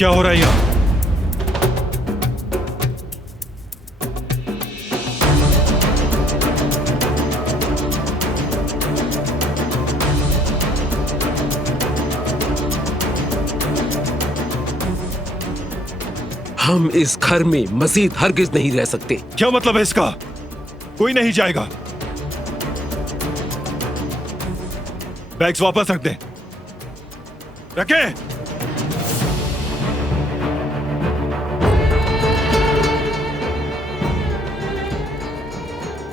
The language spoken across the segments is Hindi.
क्या हो रहा है यहाँ? हम इस घर में मजीद हरगिज नहीं रह सकते। क्या मतलब है इसका? कोई नहीं जाएगा। बैग्स वापस रख दें। रखें।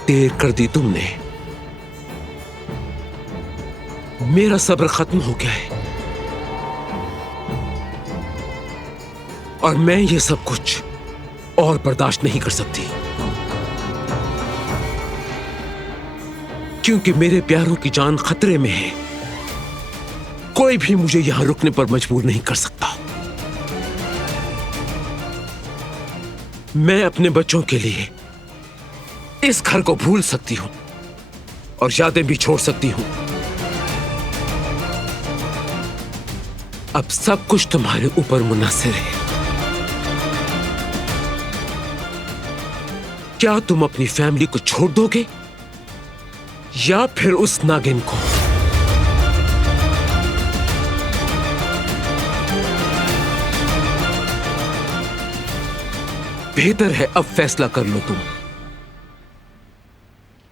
देर कर दी तुमने। मेरा सब्र खत्म हो गया है और मैं ये सब कुछ और बर्दाश्त नहीं कर सकती, क्योंकि मेरे प्यारों की जान खतरे में है। कोई भी मुझे यहां रुकने पर मजबूर नहीं कर सकता। मैं अपने बच्चों के लिए इस घर को भूल सकती हूं और यादें भी छोड़ सकती हूं। अब सब कुछ तुम्हारे ऊपर मुनहसर है। क्या तुम अपनी फैमिली को छोड़ दोगे या फिर उस नागिन को? बेहतर है अब फैसला कर लो तुम,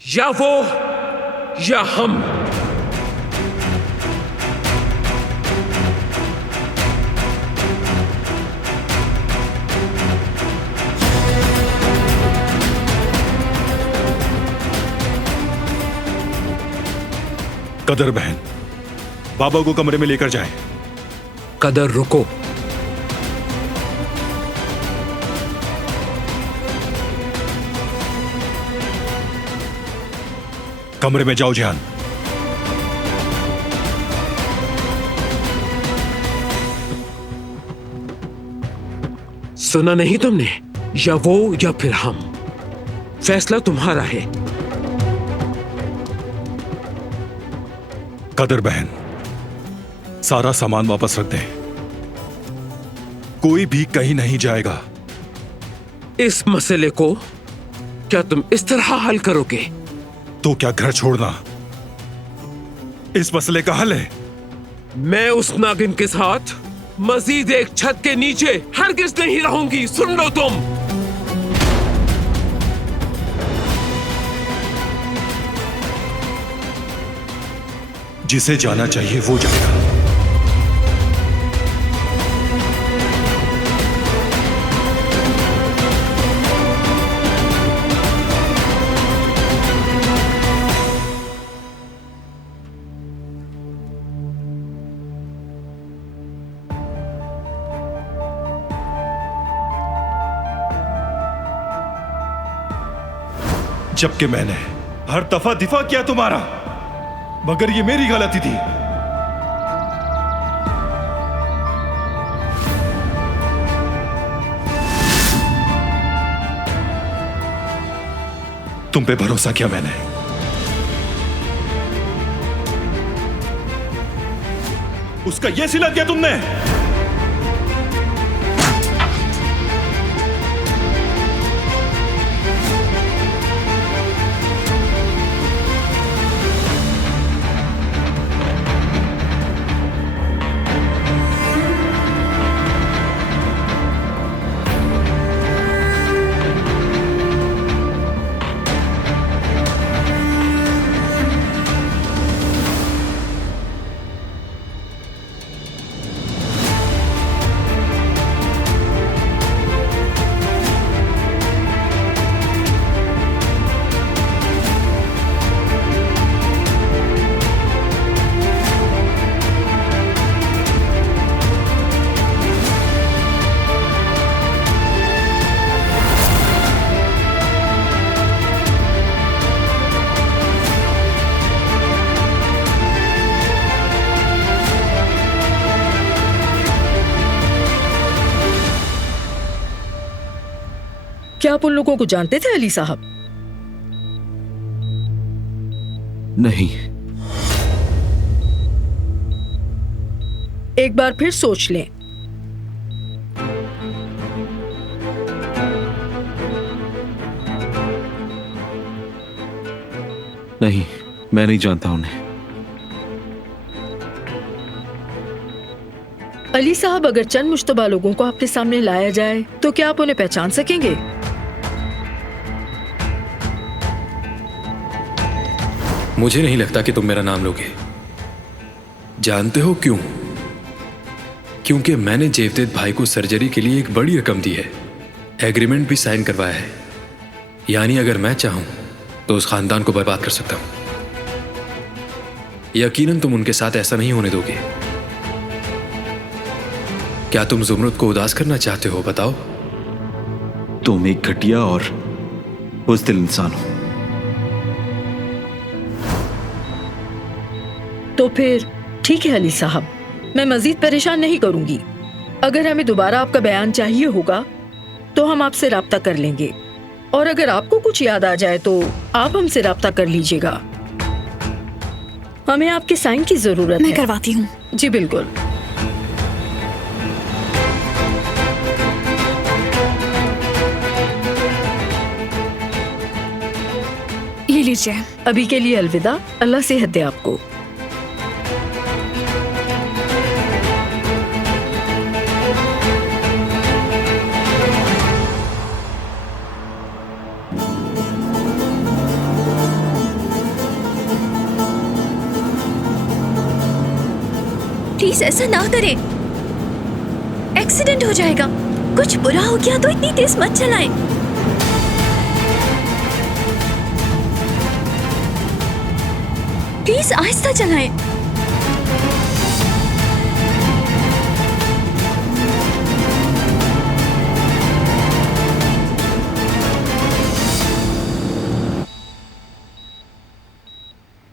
या वो या हम। कदर बहन, बाबा को कमरे में लेकर जाएं। कदर रुको। कमरे में जाओ जान। सुना नहीं तुमने? या वो या फिर हम। फैसला तुम्हारा है। कदर बहन, सारा सामान वापस रख दें। कोई भी कहीं नहीं जाएगा। इस मसले को क्या तुम इस तरह हल करोगे? तो क्या घर छोड़ना इस मसले का हल है? मैं उस नागिन के साथ मजीद एक छत के नीचे हरगिज नहीं रहूंगी। सुन लो तुम। जिसे जाना चाहिए वो जाएगा। जबकि मैंने हर दफा दिफा किया तुम्हारा, मगर ये मेरी गलती थी। तुम पे भरोसा किया मैंने। उसका ये सिला दिया तुमने। क्या आप उन लोगों को जानते थे अली साहब? नहीं। एक बार फिर सोच लें। नहीं, मैं नहीं जानता उन्हें। अली साहब, अगर चंद मुश्तबा लोगों को आपके सामने लाया जाए तो क्या आप उन्हें पहचान सकेंगे? मुझे नहीं लगता कि तुम मेरा नाम लोगे। जानते हो क्यों? क्योंकि मैंने जेवदेद भाई को सर्जरी के लिए एक बड़ी रकम दी है, एग्रीमेंट भी साइन करवाया है। यानी अगर मैं चाहूं तो उस खानदान को बर्बाद कर सकता हूं। यकीनन तुम उनके साथ ऐसा नहीं होने दोगे। क्या तुम जुमरुद को उदास करना चाहते हो? बताओ। तुम एक घटिया और बुज़दिल इंसान हो। तो फिर ठीक है अली साहब, मैं मजीद परेशान नहीं करूंगी। अगर हमें दोबारा आपका बयान चाहिए होगा तो हम आपसे राब्ता कर लेंगे, और अगर आपको कुछ याद आ जाए तो आप हमसे राब्ता कर लीजिएगा। हमें आपके साइन की जरूरत है। मैं करवाती हूँ। जी बिल्कुल। ये लीजिए। अभी के लिए अलविदा। अल्लाह सेहत दे आपको। प्लीज ऐसा ना करें, एक्सीडेंट हो जाएगा। कुछ बुरा हो गया तो इतनी तेज मत चलाएं। प्लीज आहिस्ता चलाएं।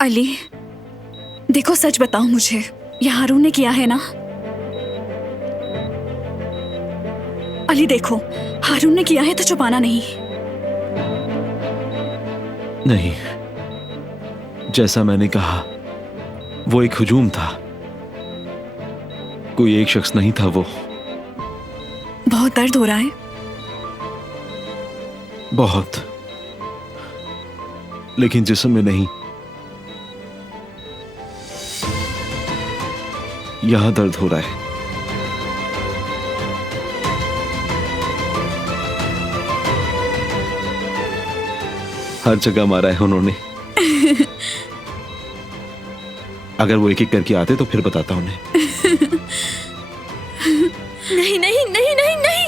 अली, देखो सच बताओ मुझे, यह हारून ने किया है ना? अली देखो, हारून ने किया है तो छुपाना नहीं। नहीं, जैसा मैंने कहा, वो एक हुजूम था। कोई एक शख्स नहीं था वो। बहुत दर्द हो रहा है। बहुत, लेकिन जिस्म में नहीं। यहां दर्द हो रहा है। हर जगह मारा है उन्होंने। अगर वो एक एक करके आते तो फिर बताता उन्हें। नहीं नहीं नहीं नहीं नहीं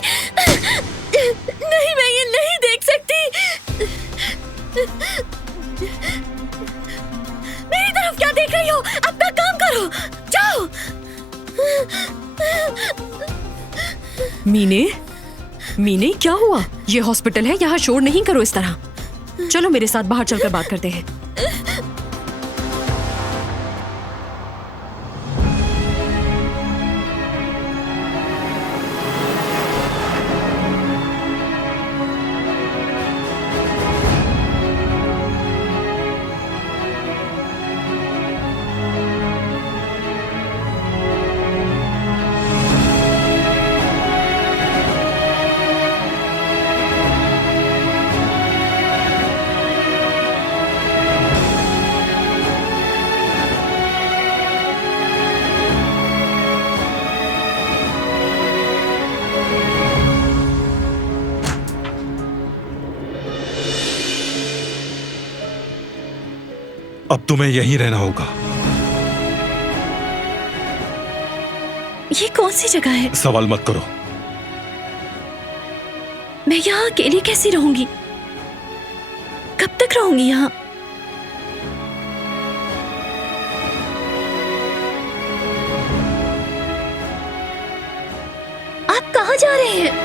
नहीं, मैं ये नहीं देख सकती। मेरी तरफ क्या देख रही हो? अपना काम करो, जाओ। मीने, मीने क्या हुआ? ये हॉस्पिटल है, यहाँ शोर नहीं करो इस तरह। चलो मेरे साथ बाहर चलकर बात करते हैं। अब तुम्हें यहीं रहना होगा। ये कौन सी जगह है? सवाल मत करो। मैं यहाँ अकेली कैसे रहूंगी? कब तक रहूंगी यहाँ? आप कहाँ जा रहे हैं?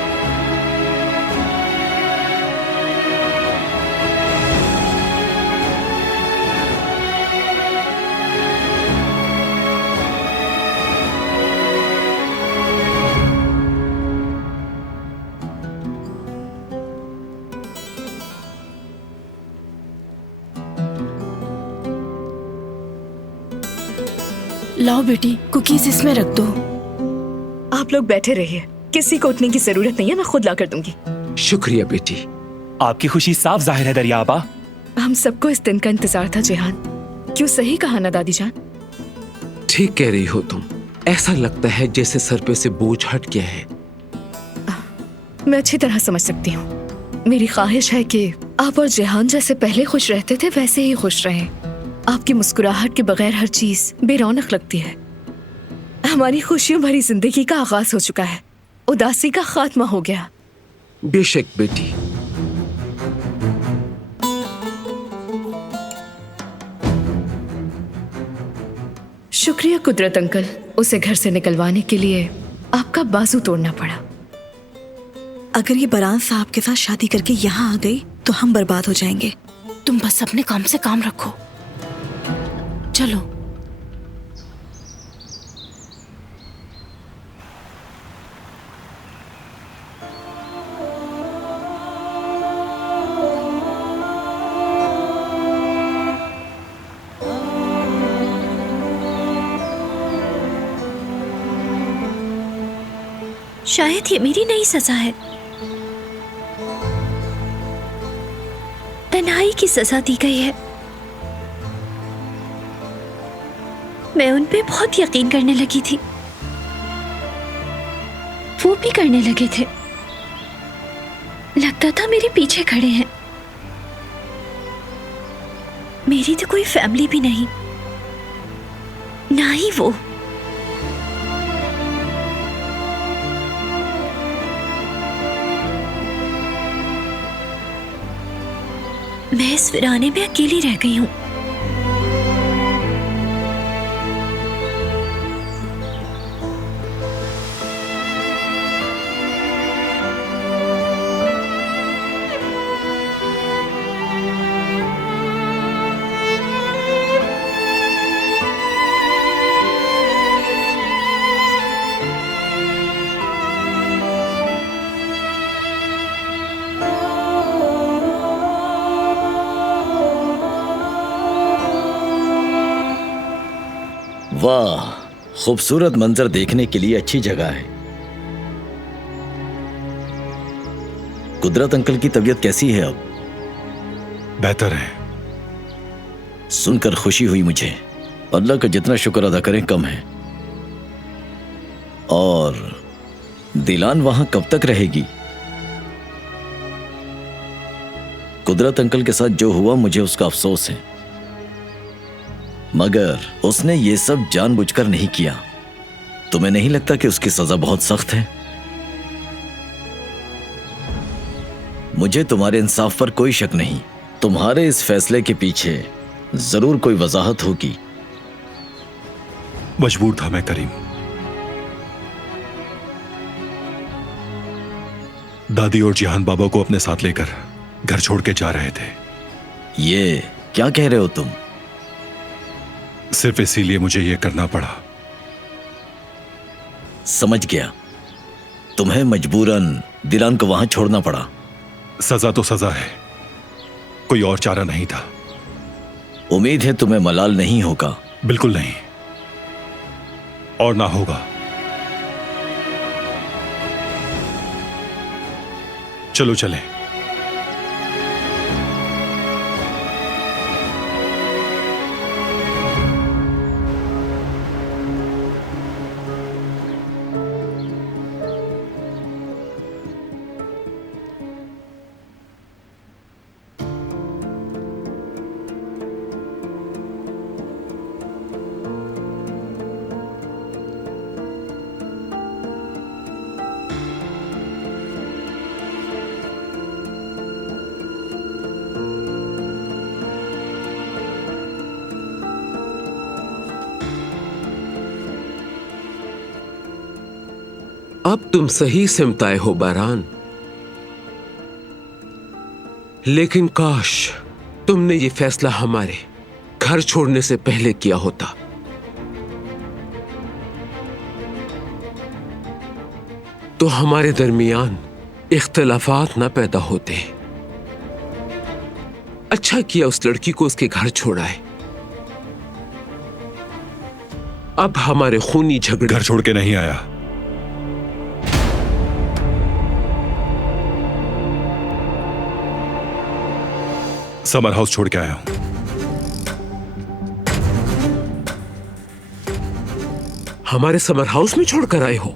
लाओ बेटी, कुकीज इसमें रख दो। आप लोग बैठे रहिए, किसी को उठने की जरूरत नहीं है, मैं खुद ला कर दूंगी। शुक्रिया बेटी। आपकी खुशी साफ जाहिर है दरियाबा। हम सबको इस दिन का इंतजार था जेहान। क्यों सही कहा ना दादी जान? ठीक कह रही हो तुम। ऐसा लगता है जैसे सर पे से बोझ हट गया है। मैं अच्छी तरह समझ सकती हूँ। मेरी ख्वाहिश है कि आप और जेहान जैसे पहले खुश रहते थे वैसे ही खुश रहें। आपकी मुस्कुराहट के बगैर हर चीज बेरौनक लगती है। हमारी खुशियों भरी जिंदगी का आगाज हो चुका है, उदासी का खात्मा हो गया। बेशक बेटी। शुक्रिया कुदरत अंकल, उसे घर से निकलवाने के लिए आपका बाजू तोड़ना पड़ा। अगर ये बरान साहब के साथ शादी करके यहाँ आ गई तो हम बर्बाद हो जाएंगे। तुम बस अपने काम से काम रखो। चलो। शायद ये मेरी नई सजा है। तन्हाई की सजा दी गई है। मैं उन पे बहुत यकीन करने लगी थी, वो भी करने लगे थे। लगता था मेरे पीछे खड़े हैं। मेरी तो कोई फैमिली भी नहीं, ना ही वो। मैं इस वीराने में अकेली रह गई हूँ। वाह, खूबसूरत मंजर देखने के लिए अच्छी जगह है। कुदरत अंकल की तबीयत कैसी है अब? बेहतर है। सुनकर खुशी हुई मुझे। अल्लाह का जितना शुक्र अदा करें कम है। और दिलान वहां कब तक रहेगी? कुदरत अंकल के साथ जो हुआ मुझे उसका अफसोस है, मगर उसने ये सब जानबूझकर नहीं किया। तुम्हें नहीं लगता कि उसकी सजा बहुत सख्त है? मुझे तुम्हारे इंसाफ पर कोई शक नहीं। तुम्हारे इस फैसले के पीछे जरूर कोई वजाहत होगी। मजबूर था मैं करीम। दादी और जिहान बाबा को अपने साथ लेकर घर छोड़ के जा रहे थे। ये क्या कह रहे हो तुम? सिर्फ इसीलिए मुझे यह करना पड़ा। समझ गया, तुम्हें मजबूरन दिलान को वहां छोड़ना पड़ा। सजा तो सजा है, कोई और चारा नहीं था। उम्मीद है तुम्हें मलाल नहीं होगा। बिल्कुल नहीं, और ना होगा। चलो चलें। अब तुम सही सिमताए हो बारान, लेकिन काश तुमने ये फैसला हमारे घर छोड़ने से पहले किया होता। तो हमारे दरमियान इख्तिलाफात ना पैदा होते। अच्छा किया उस लड़की को उसके घर छोड़ा है। अब हमारे खूनी झगड़े। घर छोड़ के नहीं आया, समर हाउस छोड़ के आया हूं। हमारे समर हाउस में छोड़कर आए हो?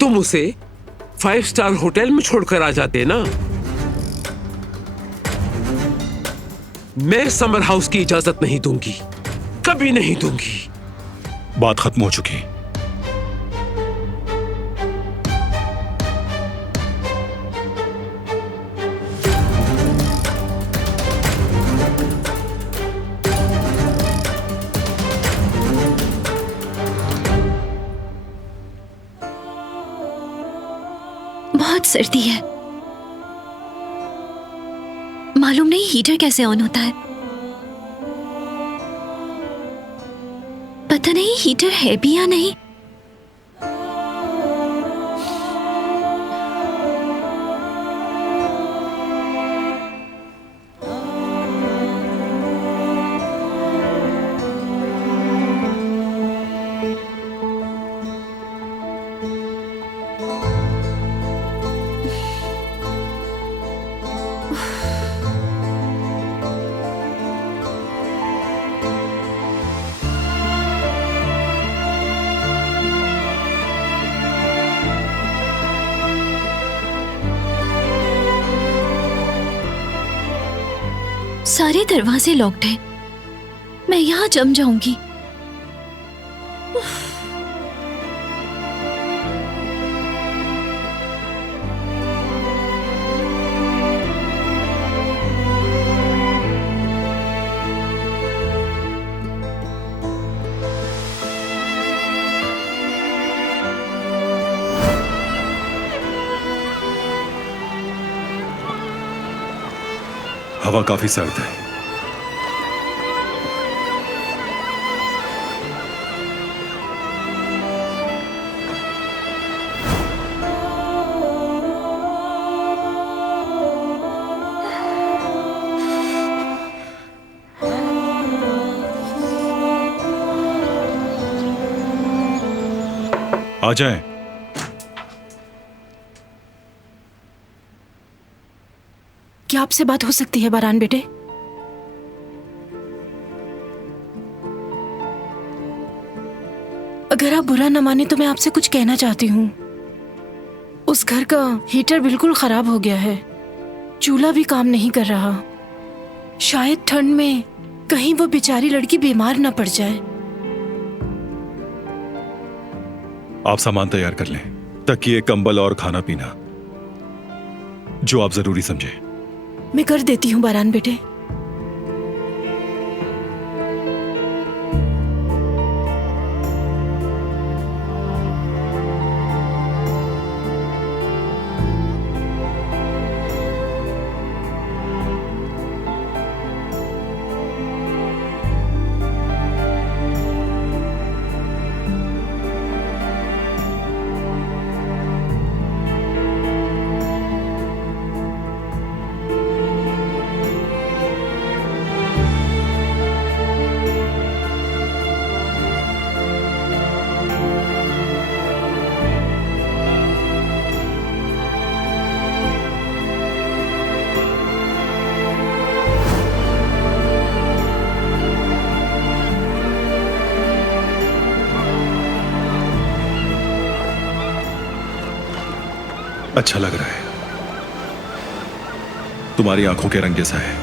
तुम उसे 5 स्टार होटल में छोड़कर आ जाते ना। मैं समर हाउस की इजाजत नहीं दूंगी, कभी नहीं दूंगी। बात खत्म हो चुकी। बहुत सर्दी है, मालूम नहीं हीटर कैसे ऑन होता है। पता नहीं हीटर है भी या नहीं। सारे दरवाजे लॉक्ड हैं, मैं यहां जम जाऊंगी। हवा काफी सर्द है। आ जाएं। क्या आपसे बात हो सकती है बारान बेटे? अगर आप बुरा न माने तो मैं आपसे कुछ कहना चाहती हूँ। उस घर का हीटर बिल्कुल खराब हो गया है, चूल्हा भी काम नहीं कर रहा। शायद ठंड में कहीं वो बेचारी लड़की बीमार न पड़ जाए। आप सामान तैयार कर लें, तकिए, कंबल और खाना पीना जो आप जरूरी समझे। मैं कर देती हूँ बारान बेटे। अच्छा लग रहा है, तुम्हारी आंखों के रंग जैसा है।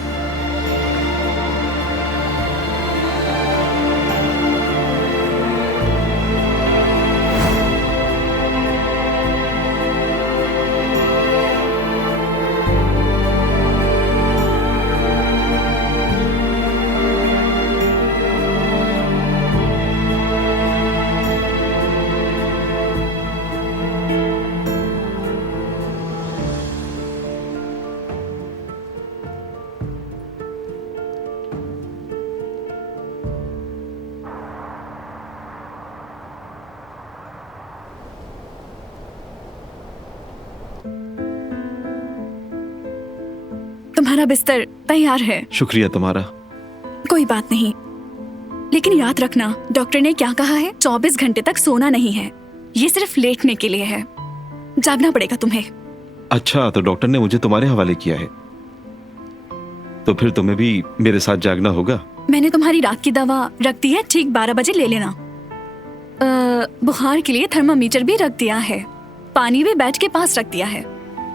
तुम्हारा बिस्तर तैयार है। शुक्रिया तुम्हारा। कोई बात नहीं, लेकिन याद रखना डॉक्टर ने क्या कहा है, 24 घंटे तक सोना नहीं है, ये सिर्फ लेटने के लिए है। जागना पड़ेगा तुम्हें। अच्छा, तो डॉक्टर ने मुझे तुम्हारे हवाले किया है। तो फिर तुम्हें भी मेरे साथ जागना होगा। मैंने तुम्हारी रात की दवा रख दी है, ठीक 12 बजे ले लेना। बुखार के लिए थर्मामीटर भी रख दिया है, पानी भी बेड के पास रख दिया है,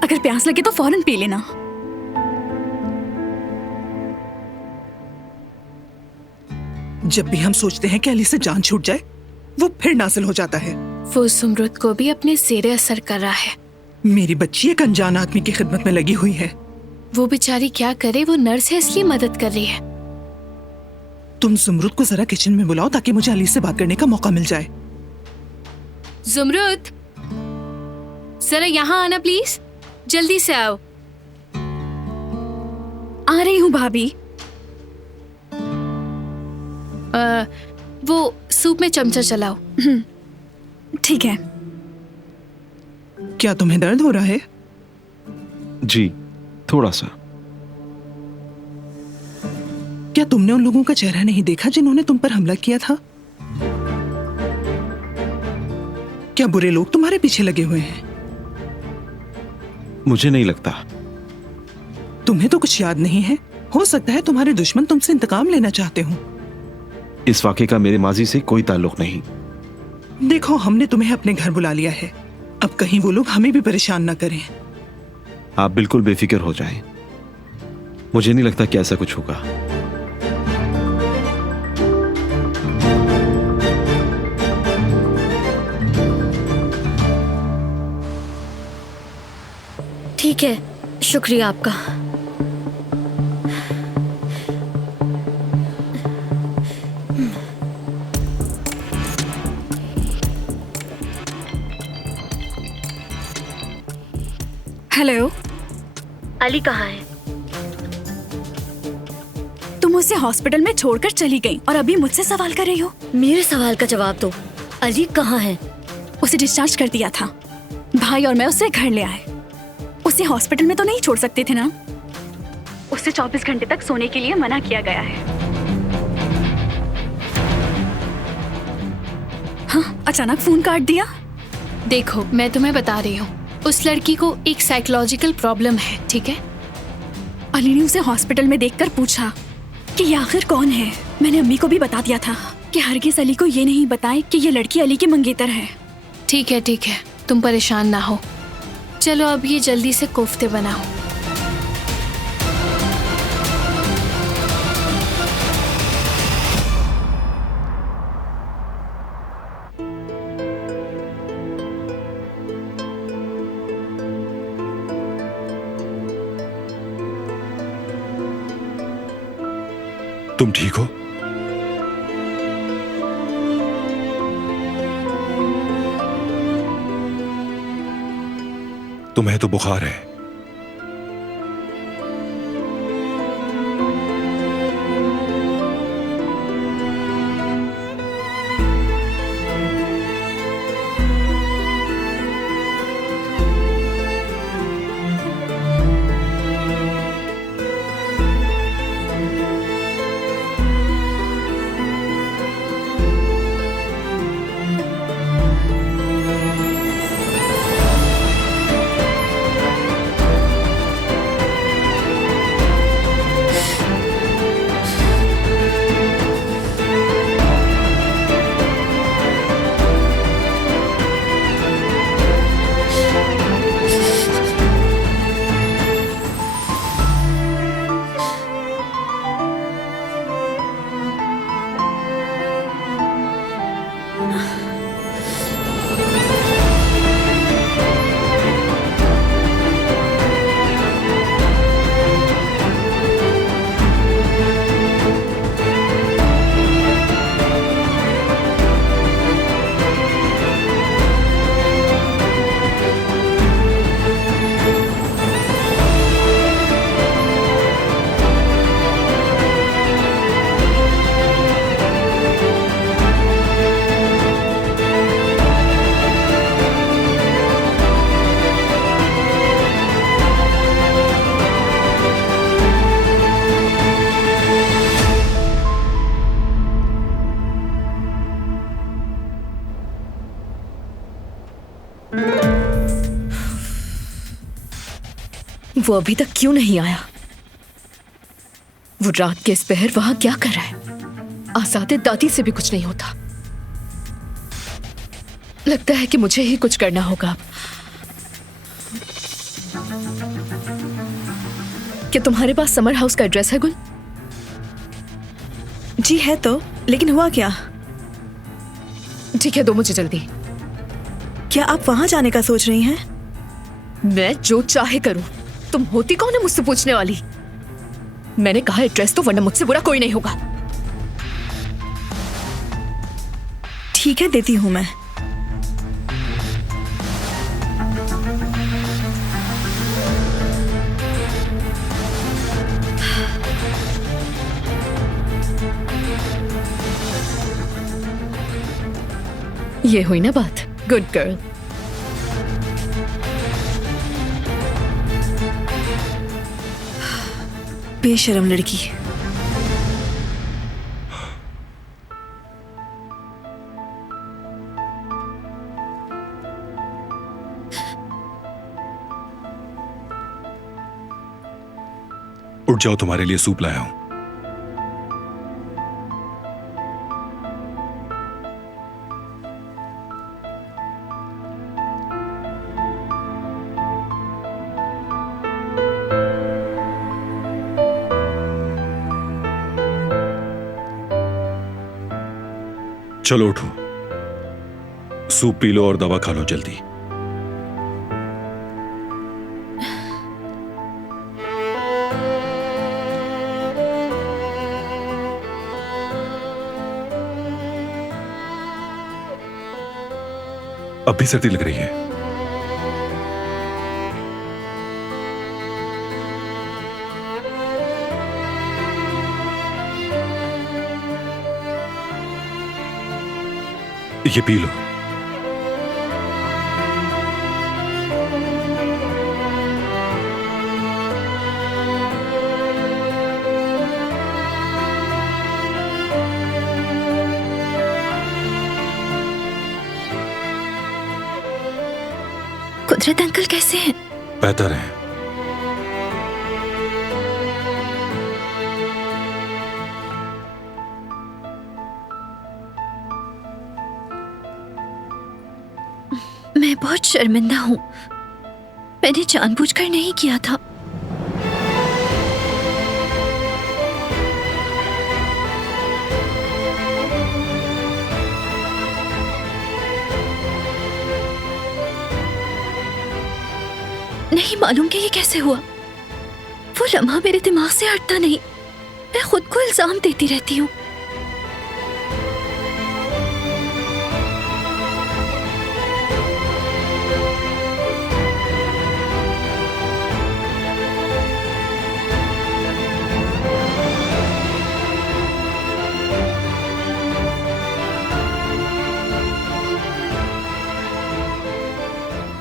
अगर प्यास लगे तो फौरन पी लेना। जब भी हम सोचते हैं कि अली से जान छूट जाए, वो फिर नाजिल हो जाता है। वो सुमरुद को भी अपने जेरे असर कर रहा है। मेरी बच्ची एक अनजान आदमी की खिदमत में लगी हुई है। वो बेचारी क्या करे, वो नर्स है इसलिए मदद कर रही है। तुम जुमरुद को जरा किचन में बुलाओ ताकि मुझे अली से बात करने का मौका मिल जाए। जुमरुद, जरा यहाँ आना प्लीज, जल्दी से आओ। आ रही हूँ भाभी। वो सूप में चमचा चलाओ। ठीक है। क्या तुम्हें दर्द हो रहा है? जी, थोड़ा सा। क्या तुमने उन लोगों का चेहरा नहीं देखा जिन्होंने तुम पर हमला किया था? क्या बुरे लोग तुम्हारे पीछे लगे हुए हैं? मुझे नहीं लगता। तुम्हें तो कुछ याद नहीं है। हो सकता है तुम्हारे दुश्मन तुमसे इंतकाम लेना चाहते हो। इस वाक़े का मेरे माजी से कोई ताल्लुक नहीं। देखो, हमने तुम्हें अपने घर बुला लिया है, अब कहीं वो लोग हमें भी परेशान ना करें। आप बिल्कुल बेफिक्र हो जाएं। मुझे नहीं लगता कि ऐसा कुछ होगा। ठीक है, शुक्रिया आपका। हेलो, अली कहाँ है? तुम उसे हॉस्पिटल में छोड़कर चली गई और अभी मुझसे सवाल कर रही हो? मेरे सवाल का जवाब दो। अली कहाँ है? उसे डिस्चार्ज कर दिया था, भाई और मैं उसे घर ले आए। उसे हॉस्पिटल में तो नहीं छोड़ सकते थे ना? उसे 24 घंटे तक सोने के लिए मना किया गया है। हाँ, अचानक फोन काट दिया। देखो, मैं तुम्हें बता रही हूँ, उस लड़की को एक साइकोलॉजिकल प्रॉब्लम है, ठीक है? अली ने उसे हॉस्पिटल में देखकर पूछा कि ये आखिर कौन है। मैंने अम्मी को भी बता दिया था कि हरगिज़ अली को ये नहीं बताएं कि ये लड़की अली की मंगेतर है। ठीक है, ठीक है, तुम परेशान ना हो। चलो अब ये जल्दी से कोफ्ते बनाओ। तुम ठीक हो? तुम्हें तो बुखार है। वो अभी तक क्यों नहीं आया? वो रात के इस पहर वहां क्या कर रहा है? आजाद दादी से भी कुछ नहीं होता। लगता है कि मुझे ही कुछ करना होगा। क्या तुम्हारे पास समर हाउस का एड्रेस है गुल? जी है तो, लेकिन हुआ क्या? ठीक है, दो मुझे जल्दी। क्या आप वहां जाने का सोच रही हैं? मैं जो चाहे करूं। तुम होती कौन है मुझसे पूछने वाली? मैंने कहा एड्रेस तो, वरना मुझसे बुरा कोई नहीं होगा। ठीक है, देती हूं मैं। ये हुई ना बात। Good girl. बेशर्म लड़की। उठ जाओ, तुम्हारे लिए सूप लाया हूं। चलो उठो, सूप पी लो और दवा खा लो जल्दी। अब भी सर्दी लग रही है। ये पी लो। कुदरत अंकल कैसे हैं? बेहतर है। मैं बहुत शर्मिंदा हूँ। मैंने जानबूझकर नहीं किया था। नहीं मालूम कि ये कैसे हुआ। वो लम्हा मेरे दिमाग से हटता नहीं। मैं खुद को इल्जाम देती रहती हूँ।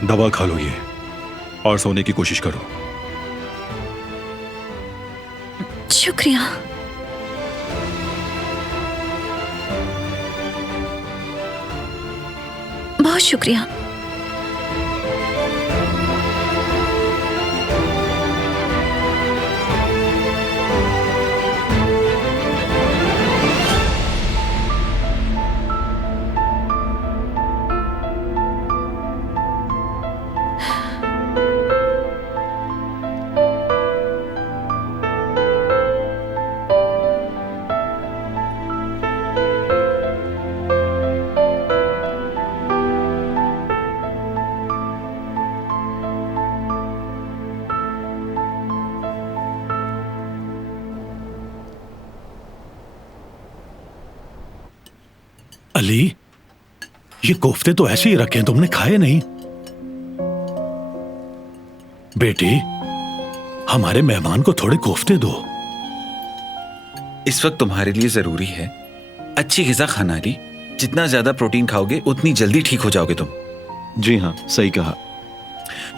दवा खा लो ये, और सोने की कोशिश करो। शुक्रिया। बहुत शुक्रिया। अली, ये कोफ्ते तो ऐसे ही रखे हैं, तुमने खाए नहीं? बेटी, हमारे मेहमान को थोड़े कोफ्ते दो। इस वक्त तुम्हारे लिए जरूरी है अच्छी ग़िज़ा खाना अली। जितना ज्यादा प्रोटीन खाओगे उतनी जल्दी ठीक हो जाओगे तुम। जी हाँ, सही कहा।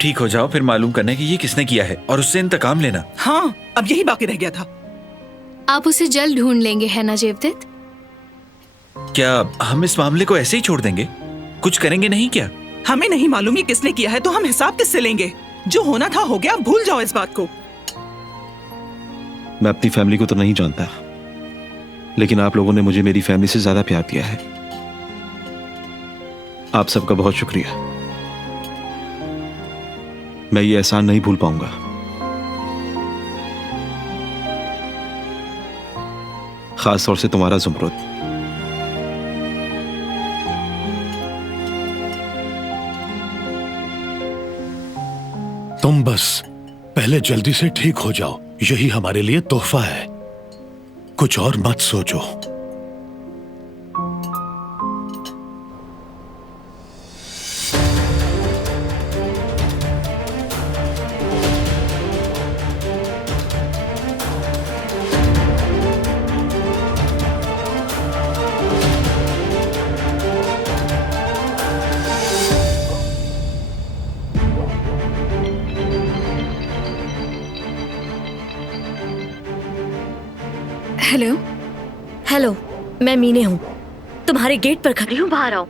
ठीक हो जाओ, फिर मालूम करना कि ये किसने किया है और उससे इंतकाम लेना। हाँ, अब यही बाकी रह गया था। आप उसे जल्द ढूंढ लेंगे, है ना जेवदत? क्या हम इस मामले को ऐसे ही छोड़ देंगे? कुछ करेंगे नहीं क्या? हमें नहीं मालूम ये किसने किया है, तो हम हिसाब किससे लेंगे? जो होना था हो गया, भूल जाओ इस बात को। मैं अपनी फैमिली को तो नहीं जानता, लेकिन आप लोगों ने मुझे मेरी फैमिली से ज्यादा प्यार दिया है। आप सबका बहुत शुक्रिया। मैं ये एहसान नहीं भूल पाऊंगा। खास तौर से तुम्हारा जुमरुद। तुम बस पहले जल्दी से ठीक हो जाओ, यही हमारे लिए तोहफा है। कुछ और मत सोचो। हेलो हेलो, मैं मीने हूँ। तुम्हारे गेट पर खड़ी हूँ, बाहर आओ।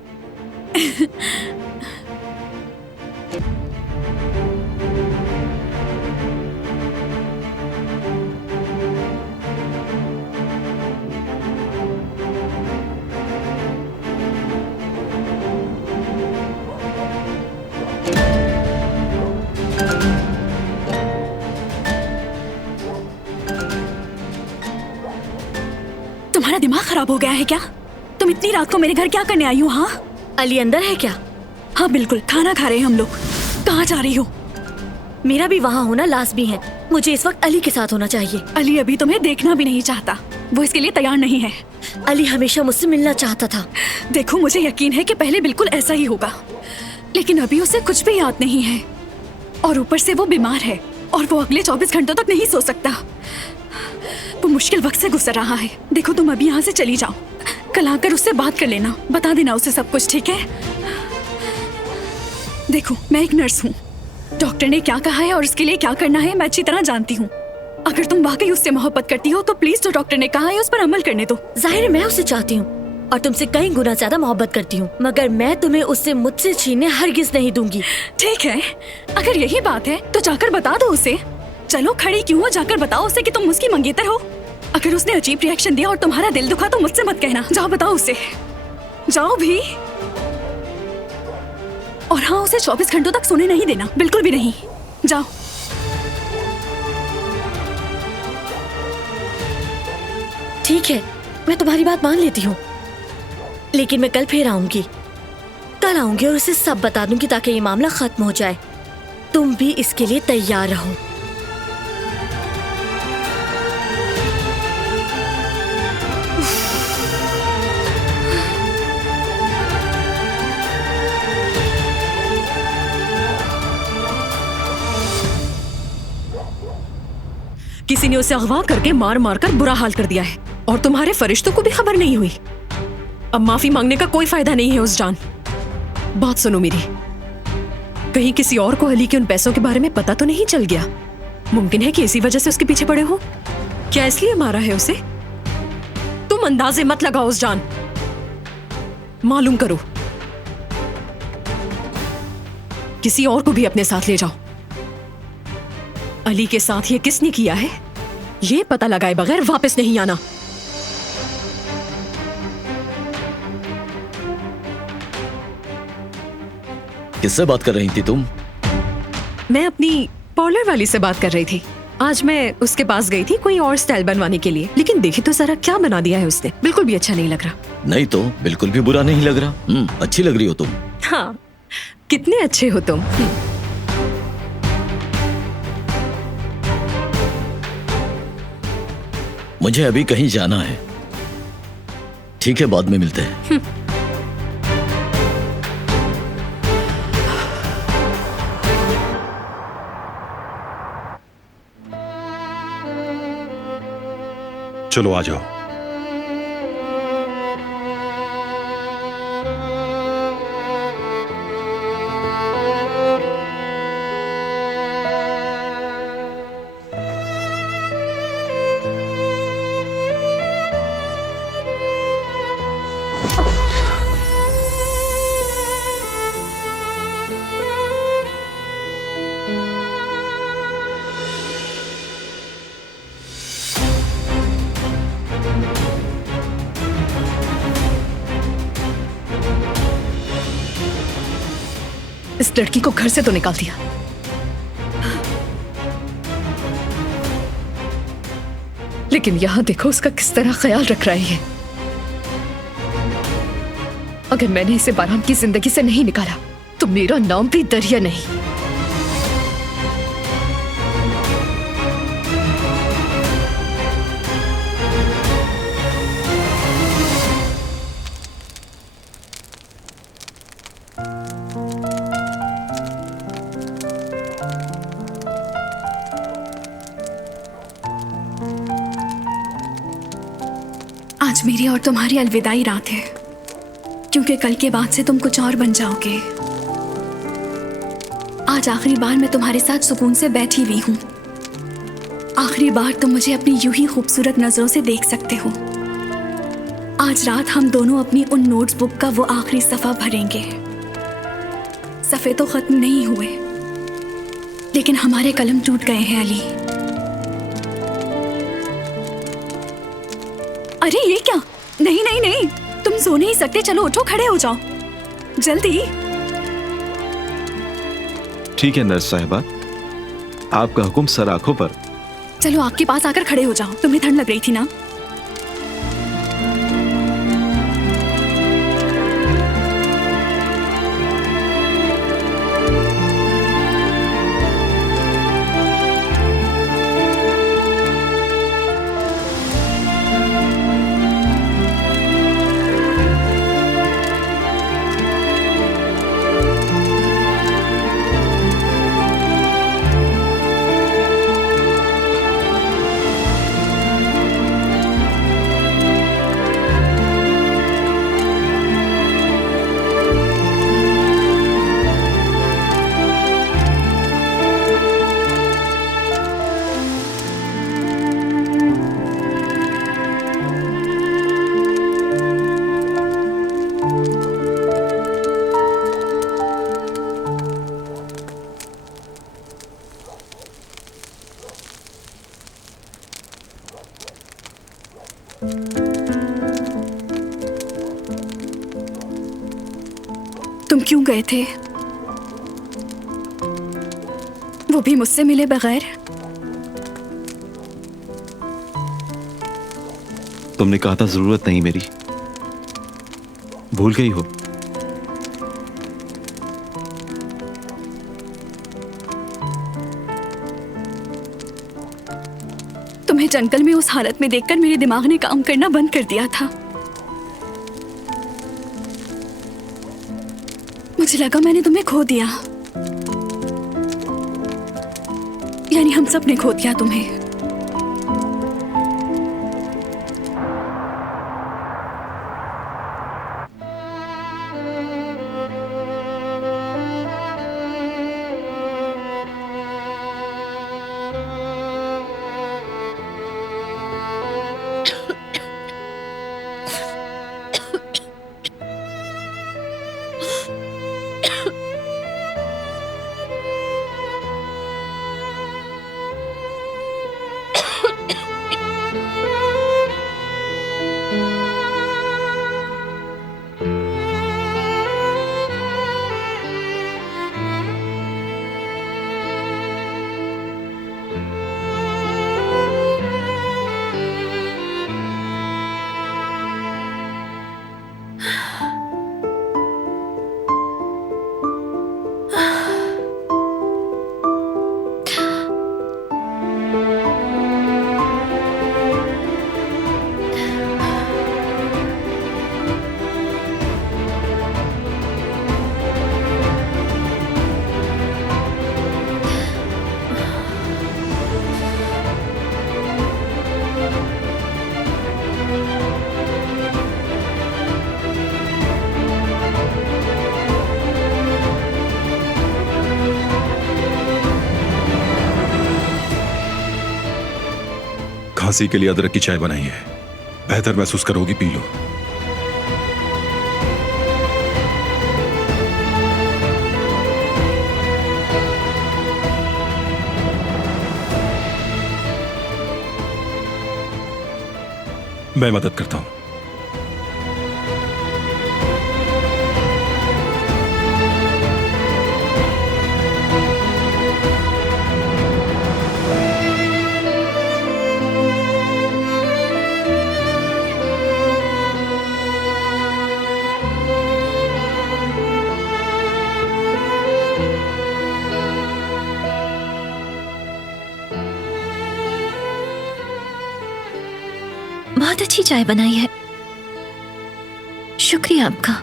तुम्हारा दिमाग खराब हो गया है क्या? तुम इतनी रात को मेरे घर क्या करने आई हो? हाँ, अली अंदर है क्या? हाँ बिल्कुल, खाना खा रहे हैं हम लोग। कहाँ जा रही हो? मेरा भी वहाँ होना लाज़मी है। मुझे इस वक्त अली के साथ होना चाहिए। अली अभी तुम्हें देखना भी नहीं चाहता, वो इसके लिए तैयार नहीं है। अली हमेशा मुझसे मिलना चाहता था। देखो, मुझे यकीन है कि पहले बिल्कुल ऐसा ही होगा, लेकिन अभी उसे कुछ भी याद नहीं है, और ऊपर से वो बीमार है और वो अगले 24 घंटों तक नहीं सो सकता। वो मुश्किल वक्त से गुजर रहा है। देखो, तुम अभी यहाँ से चली जाओ, कल आकर उससे बात कर लेना, बता देना उसे सब कुछ, ठीक है? देखो, मैं एक नर्स हूँ। डॉक्टर ने क्या कहा है और उसके लिए क्या करना है मैं अच्छी तरह जानती हूँ। अगर तुम वाकई उससे मोहब्बत करती हो तो प्लीज जो डॉक्टर ने कहा है उस पर अमल करने दो। जाहिर है मैं उसे चाहती हूँ और तुमसे कई गुना ज्यादा मोहब्बत करती हूँ, मगर मैं तुम्हें उससे मुझसे छीनने हरगिज नहीं दूंगी। ठीक है, अगर यही बात है तो जाकर बता दो उसे। चलो, खड़ी क्यों हो, जाकर बताओ उसे कि तुम उसकी मंगेतर हो। अगर उसने अजीब रिएक्शन दिया और तुम्हारा दिल दुखा तो मुझसे मत कहना। जाओ बताओ उसे, जाओ भी। और हाँ, उसे 24 घंटों तक सोने नहीं देना, बिल्कुल भी नहीं। जाओ। ठीक है, मैं तुम्हारी बात मान लेती हूँ, लेकिन मैं कल फिर आऊंगी। कल आऊंगी और उसे सब बता दूंगी ताकि ये मामला खत्म हो जाए। तुम भी इसके लिए तैयार रहो। किसी ने उसे अगवा करके मार मार कर बुरा हाल कर दिया है और तुम्हारे फरिश्तों को भी खबर नहीं हुई। अब माफी मांगने का कोई फायदा नहीं है उस बात सुनो मेरी, कहीं किसी और को अली के उन पैसों के बारे में पता तो नहीं चल गया? मुमकिन है कि इसी वजह से उसके पीछे पड़े हो। क्या इसलिए मारा है उसे? तुम अंदाजे मत लगाओ उस मालूम करो, किसी और को भी अपने साथ ले जाओ। अली के साथ ये किसने किया है ये पता लगाए बगैर वापस नहीं आना। किससे बात कर रही थी तुम? मैं अपनी पार्लर वाली से बात कर रही थी। आज मैं उसके पास गई थी कोई और स्टाइल बनवाने के लिए, लेकिन देखी तो जरा क्या बना दिया है उसने, बिल्कुल भी अच्छा नहीं लग रहा। नहीं तो बिल्कुल भी बुरा नहीं लग रहा। अच्छी लग रही हो तुम। हाँ, कितने अच्छे हो तुम। मुझे अभी कहीं जाना है, ठीक है, बाद में मिलते हैं। चलो आ जाओ। इस लड़की को घर से तो निकाल दिया, लेकिन यहां देखो उसका किस तरह ख्याल रख रहा है। अगर मैंने इसे बाराम की जिंदगी से नहीं निकाला तो मेरा नाम भी दरिया नहीं। आज मेरी और तुम्हारी अलविदाई रात है, क्योंकि कल के बाद से तुम कुछ और बन जाओगे। आज आखिरी बार मैं तुम्हारे साथ सुकून से बैठी हुई हूँ। आखिरी बार तुम मुझे अपनी यूं ही खूबसूरत नजरों से देख सकते हो। आज रात हम दोनों अपनी उन नोट्स बुक का वो आखिरी सफा भरेंगे। सफे तो खत्म नहीं हुए, लेकिन हमारे कलम टूट गए हैं अली। अरे ये क्या? नहीं नहीं नहीं, तुम सो नहीं सकते। चलो उठो, खड़े हो जाओ जल्दी। ठीक है नर्स साहिबा, आपका हुक्म सर आंखों पर। चलो आपके पास आकर खड़े हो जाओ। तुम्हें ठंड लग रही थी ना? तुम क्यों गए थे? वो भी मुझसे मिले बगैर? तुमने कहा था जरूरत नहीं मेरी, भूल गई हो? तुम्हें जंगल में उस हालत में देखकर मेरे दिमाग ने काम करना बंद कर दिया था। मुझे लगा मैंने तुम्हें खो दिया, यानी हम सब ने खो दिया तुम्हें। खांसी के लिए अदरक की चाय बनाई है, बेहतर महसूस करोगी, पी लो। मैं मदद करता हूं। अच्छी चाय बनाई है, शुक्रिया आपका।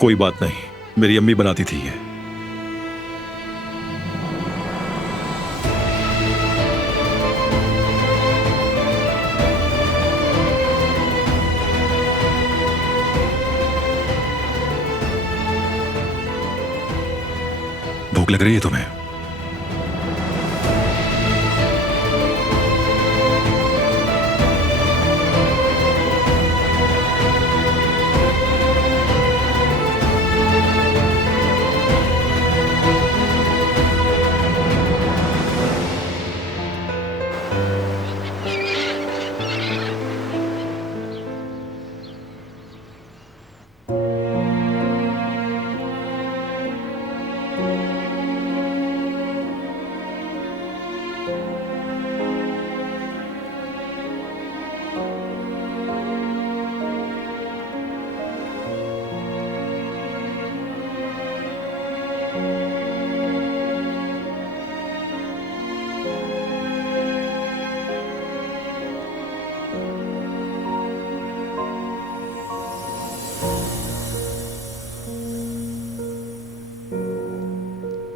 कोई बात नहीं, मेरी अम्मी बनाती थी ये। भूख लग रही है तुम्हें?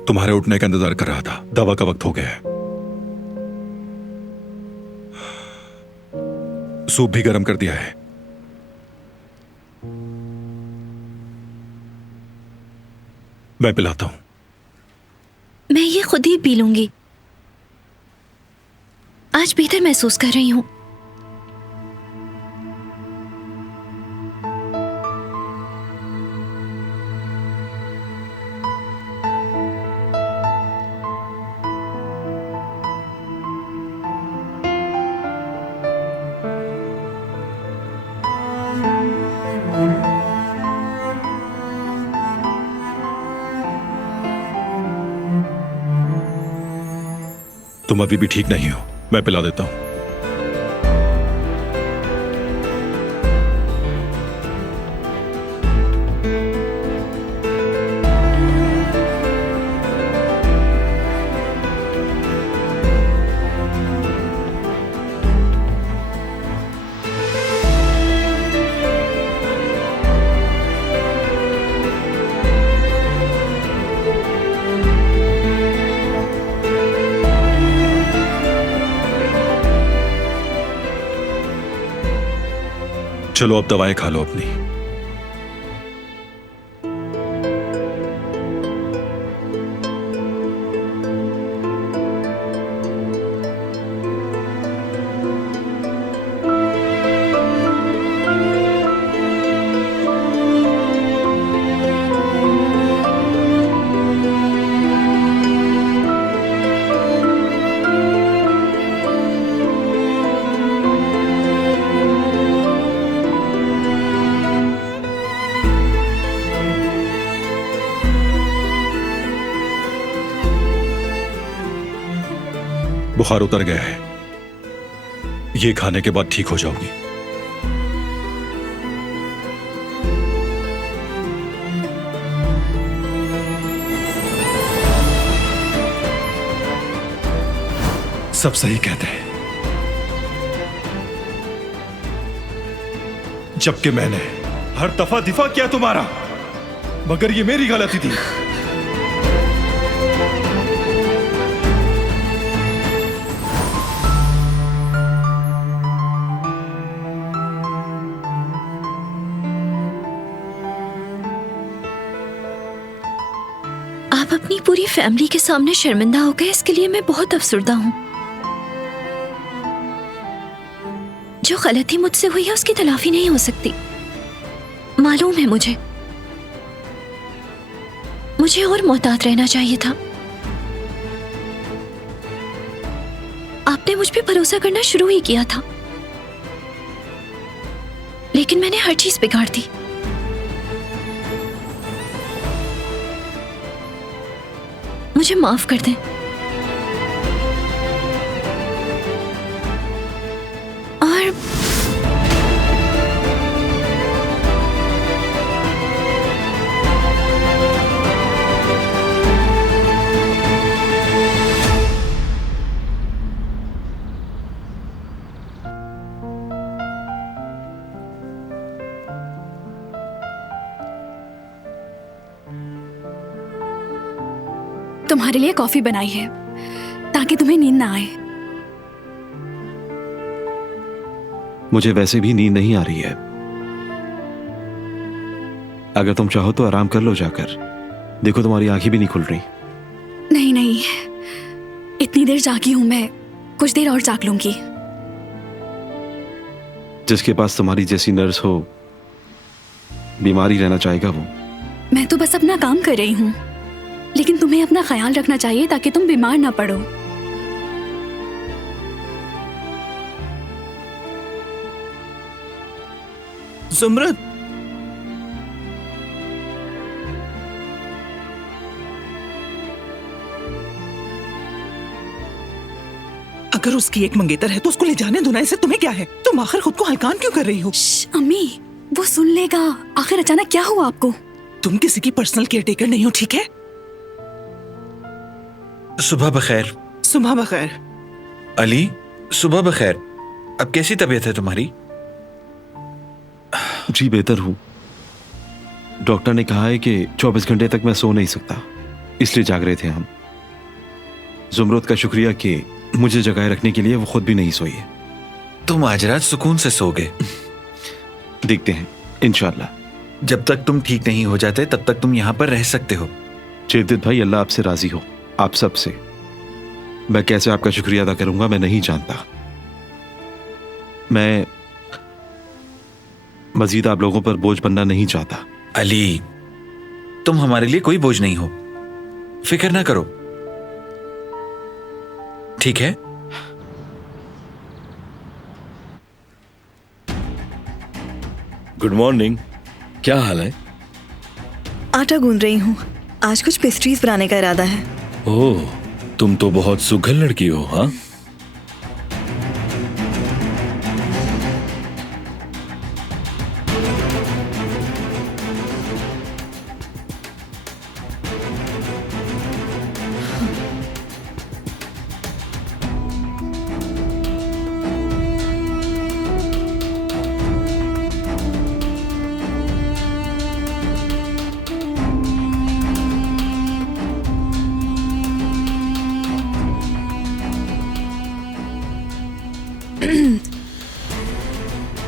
तुम्हारे उठने का इंतजार कर रहा था। दवा का वक्त हो गया है। सूप भी गर्म कर दिया है। मैं पिलाता हूं। मैं ये खुद ही पी लूंगी। आज बेहतर महसूस कर रही हूं। तुम अभी भी ठीक नहीं हो, मैं पिला देता हूं। चलो अब दवाएं खा लो अपनी। बुखार उतर गया है, ये खाने के बाद ठीक हो जाओगी। सब सही कहते हैं, जबकि मैंने हर दफा दिफा किया तुम्हारा, मगर ये मेरी गलती थी। आप अपनी पूरी फैमिली के सामने शर्मिंदा हो गए, इसके लिए मैं बहुत अफसरदा हूं। जो गलती मुझसे हुई है उसकी तलाफी नहीं हो सकती, मालूम है मुझे और मोहतात रहना चाहिए था। आपने मुझ पे भरोसा करना शुरू ही किया था, लेकिन मैंने हर चीज बिगाड़ दी। मुझे माफ कर दें। और तुम्हारे लिए कॉफी बनाई है ताकि तुम्हें नींद ना आए। मुझे वैसे भी नींद नहीं आ रही है। अगर तुम चाहो तो आराम कर लो जाकर। देखो तुम्हारी आंखें भी नहीं खुल रही। नहीं नहीं, इतनी देर जागी हूं मैं, कुछ देर और जाग लूंगी। जिसके पास तुम्हारी जैसी नर्स हो बीमारी रहना चाहेगा वो? मैं तो बस अपना काम कर रही हूँ, लेकिन तुम्हें अपना ख्याल रखना चाहिए ताकि तुम बीमार ना पड़ो। जुमरत, अगर उसकी एक मंगेतर है तो उसको ले जाने दो ना। इसे तुम्हें क्या है? तुम आखिर खुद को हलकान क्यों कर रही हो? अम्मी, वो सुन लेगा। आखिर अचानक क्या हुआ आपको? तुम किसी की पर्सनल केयरटेकर नहीं हो, ठीक है? सुबह बखैर। सुबह बखैर। अली, सुबह बखैर। अब कैसी तबीयत है तुम्हारी? जी बेहतर हूं। डॉक्टर ने कहा है कि 24 घंटे तक मैं सो नहीं सकता, इसलिए जाग रहे थे हम। जुमरत का शुक्रिया कि मुझे जगाए रखने के लिए वो खुद भी नहीं सोई है। तुम आज रात सुकून से सोगे। देखते हैं इंशाल्लाह। जब तक तुम ठीक नहीं हो जाते तब तक तुम यहाँ पर रह सकते हो। जेवदेद भाई, अल्लाह आपसे राजी हो, आप सब से। मैं कैसे आपका शुक्रिया अदा करूंगा मैं नहीं जानता। मैं मजीद आप लोगों पर बोझ बनना नहीं चाहता। अली, तुम हमारे लिए कोई बोझ नहीं हो, फिक्र ना करो, ठीक है? Good morning. क्या हाल है? आटा गूंद रही हूँ। आज कुछ पेस्ट्रीज बनाने का इरादा है। ओह, तुम तो बहुत सुघड़ लड़की हो। हाँ,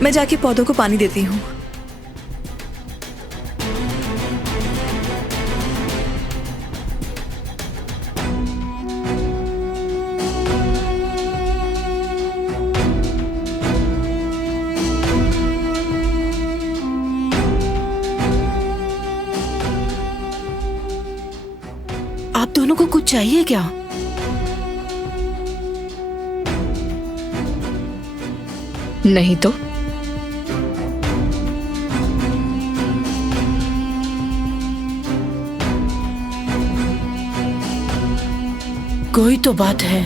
मैं जाके पौधों को पानी देती हूँ। आप दोनों को कुछ चाहिए क्या? नहीं तो कोई तो बात है।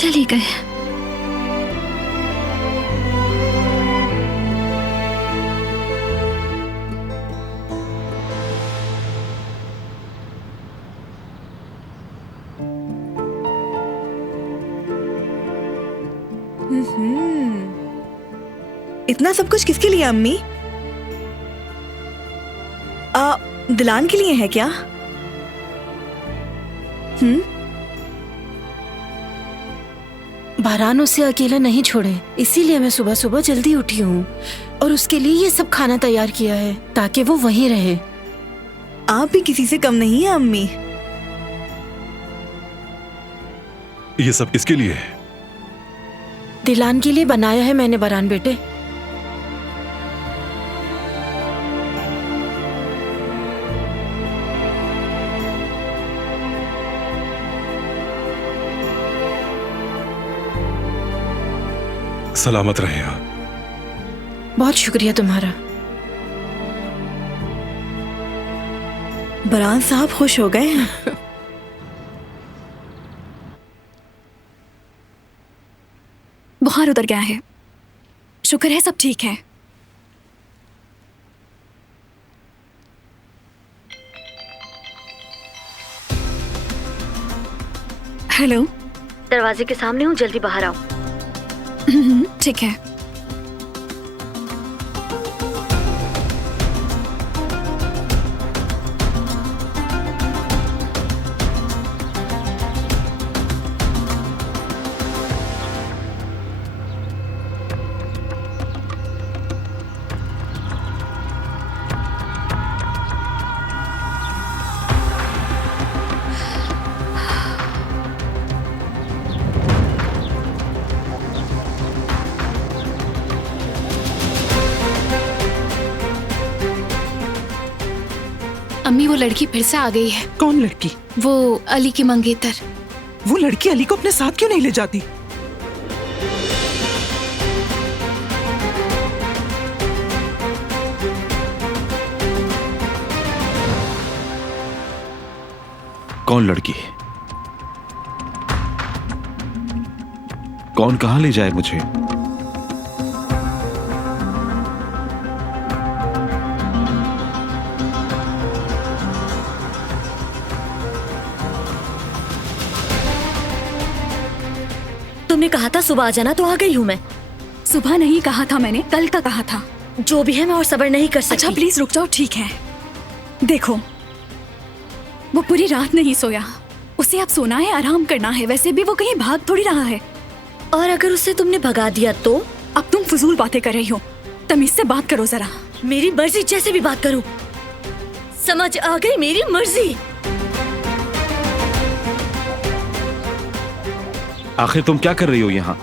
चले गए। इतना सब कुछ किसके लिए अम्मी? दिलान के लिए है क्या? बारान उसे अकेला नहीं छोड़े, इसीलिए मैं सुबह सुबह जल्दी उठी हूँ और उसके लिए ये सब खाना तैयार किया है ताकि वो वहीं रहे। आप भी किसी से कम नहीं है अम्मी। ये सब किसके लिए है? दिलान के लिए बनाया है मैंने बरान बेटे। सलामत रहे आप। बहुत शुक्रिया तुम्हारा। बरान साहब खुश हो गए हैं। बुखार उतर गया है, शुक्र है सब ठीक है। हेलो, दरवाजे के सामने हूँ, जल्दी बाहर आओ। ठीक है। अम्मी वो लड़की फिर से आ गई है। कौन लड़की? वो अली की मंगेतर। वो लड़की अली को अपने साथ क्यों नहीं ले जाती? कौन लड़की? कौन कहां ले जाए मुझे? तुमने कहा था सुबह आ जाना, तो आ गई हूँ मैं। सुबह नहीं कहा था मैंने, कल का कहा था। जो भी है, मैं और सब्र नहीं कर सकती। अच्छा प्लीज रुक जाओ, ठीक है। देखो, वो पूरी रात नहीं सोया, उसे अब सोना है, आराम करना है। वैसे भी वो कहीं भाग थोड़ी रहा है। और अगर उसे तुमने भगा दिया तो? अब तुम फजूल बातें कर रही हो, तमीज से बात करो जरा। मेरी मर्जी, जैसे भी बात करूं। समझ आ गई? मेरी मर्जी। आखिर तुम क्या कर रही हो यहाँ?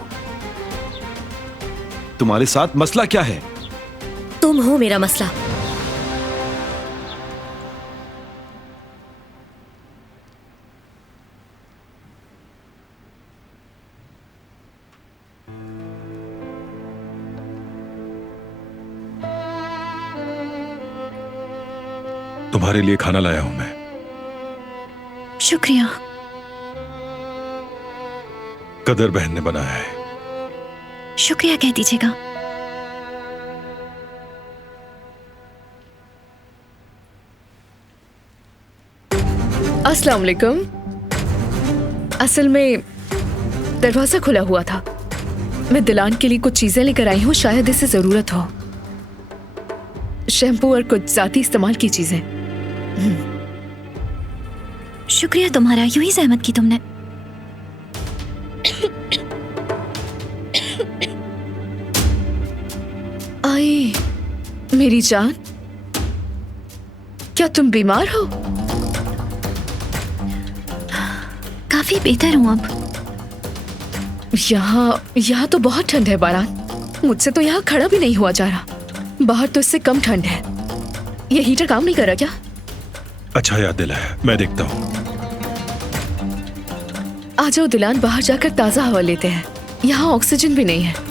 तुम्हारे साथ मसला क्या है? तुम हो मेरा मसला। तुम्हारे लिए खाना लाया हूं मैं। शुक्रिया। कदर बहन ने बनाया है। शुक्रिया कह दीजिएगा। अस्सलाम वालेकुम। असल में दरवाजा खुला हुआ था। मैं दिलान के लिए कुछ चीजें लेकर आई हूँ, शायद इसे जरूरत हो। शैम्पू और कुछ जाती इस्तेमाल की चीजें। शुक्रिया तुम्हारा, यूं ही जहमत की तुमने। आई मेरी जान, क्या तुम बीमार हो? काफी बेहतर हूँ अब। यहाँ तो बहुत ठंड है बारान। मुझसे तो यहाँ खड़ा भी नहीं हुआ जा रहा। बाहर तो इससे कम ठंड है। ये हीटर काम नहीं कर रहा क्या? अच्छा याद दिलाया, मैं देखता हूँ। आ जाओ दिलान, बाहर जाकर ताजा हवा लेते हैं। यहाँ ऑक्सीजन भी नहीं है।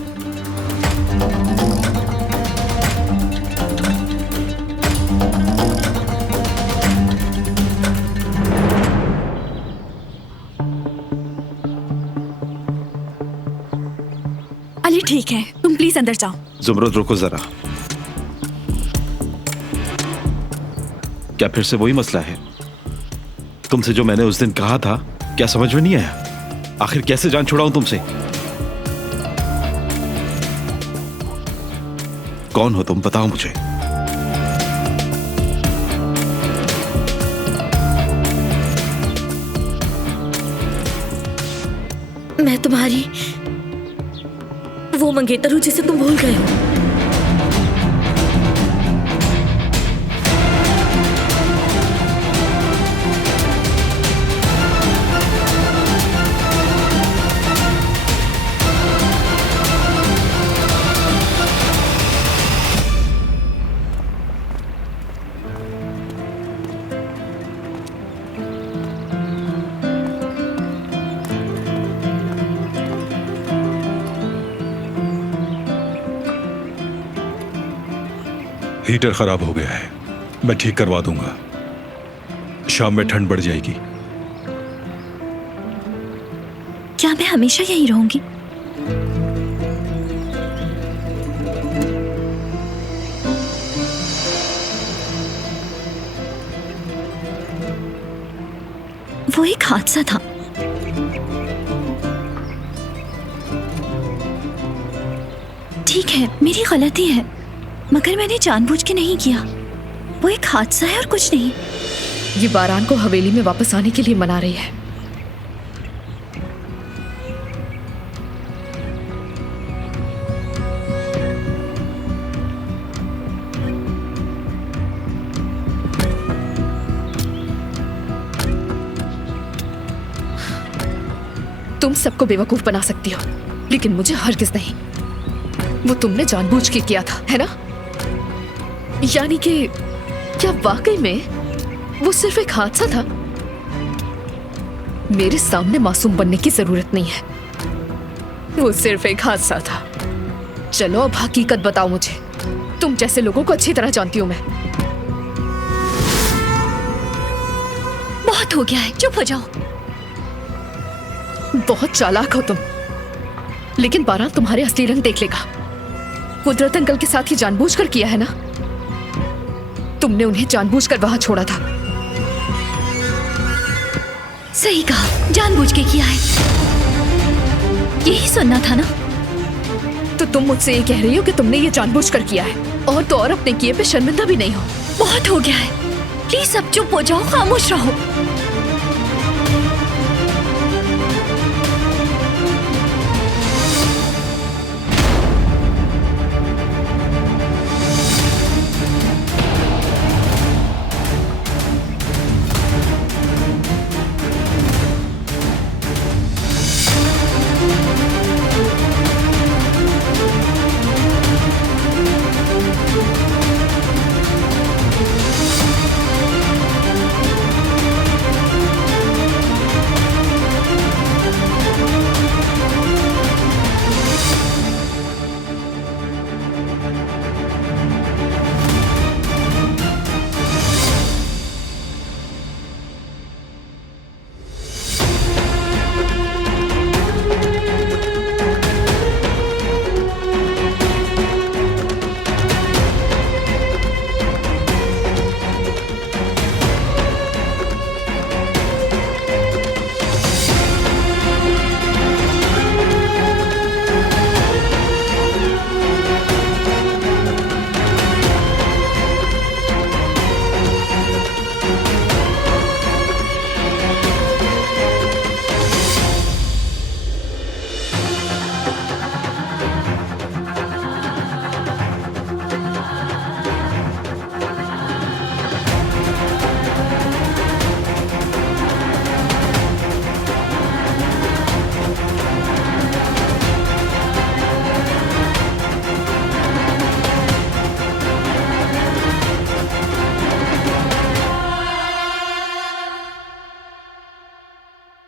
अली ठीक है, तुम प्लीज अंदर जाओ। जुमरत रुको जरा। क्या फिर से वही मसला है? तुमसे जो मैंने उस दिन कहा था, क्या समझ में नहीं आया? आखिर कैसे जान छुड़ाऊं तुमसे? कौन हो तुम, बताओ मुझे। मैं तुम्हारी वो मंगेतर हूं जिसे तुम भूल गए हो। हीटर खराब हो गया है, मैं ठीक करवा दूंगा। शाम में ठंड बढ़ जाएगी। क्या मैं हमेशा यहीं रहूंगी? वो एक हादसा था। ठीक है, मेरी गलती है, मगर मैंने जानबूझ के नहीं किया। वो एक हादसा है और कुछ नहीं। ये बारान को हवेली में वापस आने के लिए मना रही है। तुम सबको बेवकूफ बना सकती हो, लेकिन मुझे हरगिज नहीं। वो तुमने जानबूझ के किया था, है ना? यानी कि क्या वाकई में वो सिर्फ एक हादसा था? मेरे सामने मासूम बनने की जरूरत नहीं है। वो सिर्फ एक हादसा था। चलो अब हकीकत बताओ मुझे। तुम जैसे लोगों को अच्छी तरह जानती हूं मैं। बहुत हो गया है, चुप हो जाओ। बहुत चालाक हो तुम, लेकिन बारान तुम्हारे असली रंग देख लेगा। कुदरत अंकल के साथ ही जानबूझकर किया है ना? तुमने उन्हें जानबूझकर वहां छोड़ा था। सही कहा, जानबूझ के किया है। यही सुनना था ना? तो तुम मुझसे ये कह रही हो कि तुमने ये जानबूझकर किया है, और तो और अपने किए पे शर्मिंदा भी नहीं हो। बहुत हो गया है, प्लीज अब चुप हो जाओ, खामोश रहो।